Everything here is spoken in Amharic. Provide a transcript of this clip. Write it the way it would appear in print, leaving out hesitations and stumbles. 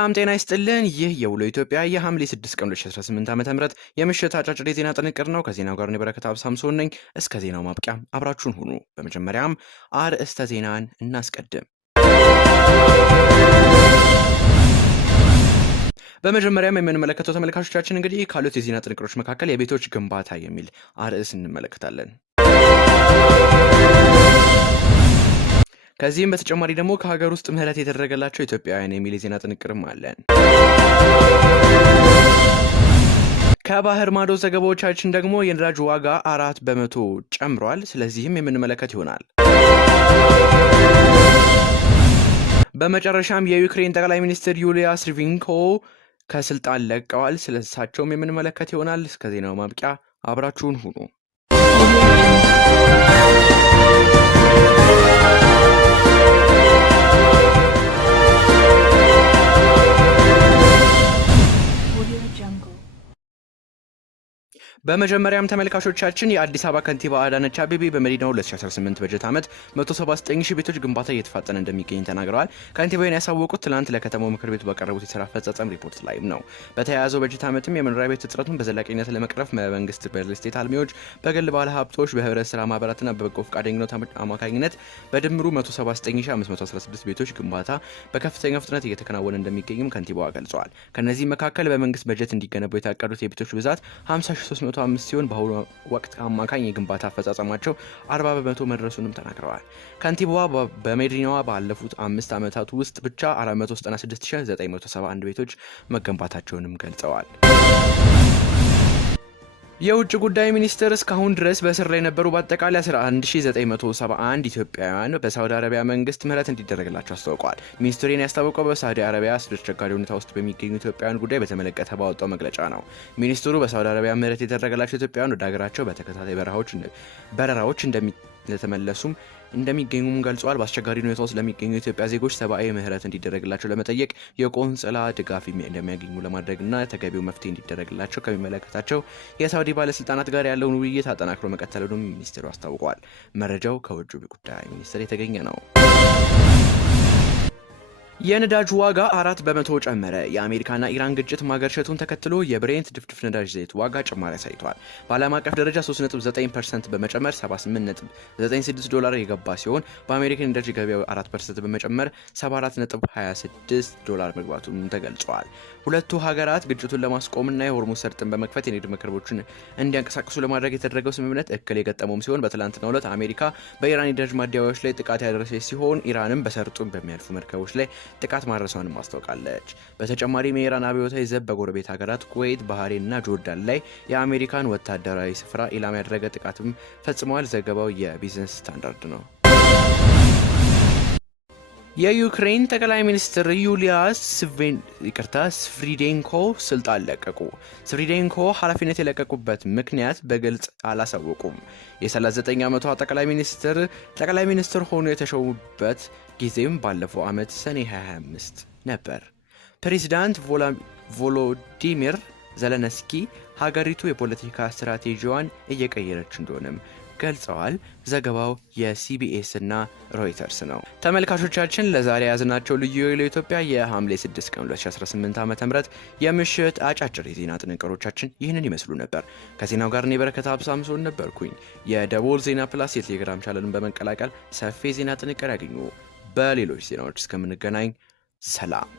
ሰላም ጤና ይስጥልን። ይህ የውሎ ኢትዮጵያ የሐምሌ 6 ቀን 2018 ዓ.ም የምሽት አጫጭር የዜና ጥንቅር ነው። ከዜናው ጋር እኔ በረከት አብሳምሶን ነኝ። እስከ ዜናው ማብቂያ አብራችሁን ሁኑ። በመጀመሪያም አርዕስተ ዜናን እናስቀድም። በመጀመሪያም የምንመለከተው ተመልካቾቻችን እንግዲህ ካሉት የዜና ጥንቅሮች መካከል የቤቶች ግንባታ የሚል አርዕስ እንመለከታለን። ከዚህም በተጨማሪ ደግሞ ከሀገር ውስጥ ምህረት የተደረገላቸው ኢትዮጵያውያን የሚል የዜና ጥንቅርም አለን። ከባህር ማዶ ዘገባዎቻችን ደግሞ የነዳጅ ዋጋ 4 በመቶ ጨምሯል። ስለዚህም የምንመለከት ይሆናል። በመጨረሻም የዩክሬን ጠቅላይ ሚኒስትር ዩሊያ ስሪቪንኮ ከስልጣን ለቀዋል። ስለሳቸውም የምንመለከት ይሆናል። እስከ ዜናው ማብቂያ አብራችሁን ሁኑ። በመጀመሪያም ተመልካቾቻችን የአዲስ አበባ ከንቲባ አዳነች አቤቤ በመዲናው 2018 በጀት ዓመት 179,000 ቤቶች ግንባታ እየተፋጠነ እንደሚገኝ ተናግረዋል። ከንቲባውን ያሳወቁት ትላንት ለከተማው ምክር ቤት ባቀረቡት የሥራ አፈጻጸም ሪፖርት ላይም ነው። በተያያዘው በጀት ዓመትም የመኖሪያ ቤት እጥረቱን በዘላቂነት ለመቅረፍ በመንግስት በሪል ስቴት አልሚዎች፣ በግል ባለ ሀብቶች፣ በህብረት ስራ ማህበራትና በበጎ ፈቃደኝነት አማካኝነት በድምሩ 179,516 ቤቶች ግንባታ በከፍተኛ ፍጥነት እየተከናወነ እንደሚገኝም ከንቲባዋ ገልጸዋል። ከነዚህ መካከል በመንግስት በጀት እንዲገነቡ የታቀዱት የቤቶች ብዛት 50,305 ሲሆን በአሁኑ ወቅት አማካኝ የግንባታ አፈጻጸማቸው 40 በመቶ መድረሱንም ተናግረዋል። ከንቲባዋ በመዲናዋ ባለፉት 5 ዓመታት ውስጥ ብቻ 496,971 ቤቶች መገንባታቸውንም ገልጸዋል። የውጭ ጉዳይ ሚኒስቴር እስካሁን ድረስ በእስር ላይ የነበሩ በአጠቃላይ 11,971 ኢትዮጵያውያን በሳውዲ አረቢያ መንግስት ምህረት እንዲደረግላቸው አስታውቀዋል። ሚኒስትሩን ያስታወቀው በሳውዲ አረቢያ አስቸጋሪ ሁኔታ ውስጥ በሚገኙ ኢትዮጵያውያን ጉዳይ በተመለከተ ባወጣው መግለጫ ነው። ሚኒስትሩ በሳውዲ አረቢያ ምህረት የተደረገላቸው ኢትዮጵያውያን ወደ ሀገራቸው በተከታታይ በረራዎች እንደተመለሱም እንደሚገኙም ገልጿል። በአስቸጋሪ ሁኔታ ውስጥ ለሚገኙ የኢትዮጵያ ዜጎች ሰብአዊ ምህረት እንዲደረግላቸው ለመጠየቅ የቆንጽላ ድጋፍ እንደሚያገኙ ለማድረግና ተገቢው መፍትሄ እንዲደረግላቸው ከሚመለከታቸው የሳውዲ ባለስልጣናት ጋር ያለውን ውይይት አጠናክሮ መቀጠሉንም ሚኒስትሩ አስታውቋል። መረጃው ከውጭ ጉዳይ ሚኒስቴር የተገኘ ነው። የነዳጅ ዋጋ 4 በመቶ ጨመረ። የአሜሪካና ኢራን ግጭት ማገርሸቱን ተከትሎ የብሬንት ድፍድፍ ነዳጅ ዘይት ዋጋ ጭማሪ አሳይቷል። በዓለም አቀፍ ደረጃ 3.9% በመጨመር $78.96 የገባ ሲሆን በአሜሪካን ነዳጅ ገበያው 4% በመጨመር $74.26 መግባቱም ተገልጿል። ሁለቱ ሀገራት ግጭቱን ለማስቆምና የሆርሙዝ ሰርጥን በመክፈት የንግድ መርከቦችን እንዲያንቀሳቅሱ ለማድረግ የተደረገው ስምምነት እክል የገጠመውም ሲሆን በትላንትናው ዕለት አሜሪካ በኢራን የነዳጅ ማደያዎች ላይ ጥቃት ያደረሰች ሲሆን ኢራንም በሰርጡ በሚያልፉ መርከቦች ላይ ጥቃት ማድረሷንም አስታውቃለች። በተጨማሪም የኢራን አብዮታዊ ዘብ በጎረቤት ሀገራት ኩዌት፣ ባህሬንና ጆርዳን ላይ የአሜሪካን ወታደራዊ ስፍራ ኢላማ ያደረገ ጥቃትም ፈጽመዋል። ዘገባው የቢዝነስ ስታንዳርድ ነው። የዩክሬን ጠቅላይ ሚኒስትር ዩሊያ ስቪሪዴንኮ ስልጣን ለቀቁ። ስቪሪዴንኮ ኃላፊነት የለቀቁበት ምክንያት በግልጽ አላሳወቁም። የ39 ዓመቷ ጠቅላይ ሚኒስትር ሆኖ የተሾሙበት ጊዜም ባለፈው ዓመት ሰኔ 25 ነበር። ፕሬዚዳንት ቮሎዲሚር ዘለንስኪ ሀገሪቱ የፖለቲካ ስትራቴጂዋን እየቀየረች እንደሆነም ገልጸዋል። ዘገባው የሲቢኤስ እና ሮይተርስ ነው። ተመልካቾቻችን ለዛሬ ያዝናቸው ልዩ የኢትዮጵያ የሐምሌ 6 ቀን 2018 ዓ.ም የምሽት አጫጭር የዜና ጥንቅሮቻችን ይህንን ይመስሉ ነበር። ከዜናው ጋር እኔ በረከት አብሳምሶን ነበርኩኝ። የደቦል ዜና ፕላስ የቴሌግራም ቻናልን በመቀላቀል ሰፊ የዜና ጥንቅር ያገኙ። በሌሎች ዜናዎች እስከምንገናኝ ሰላም።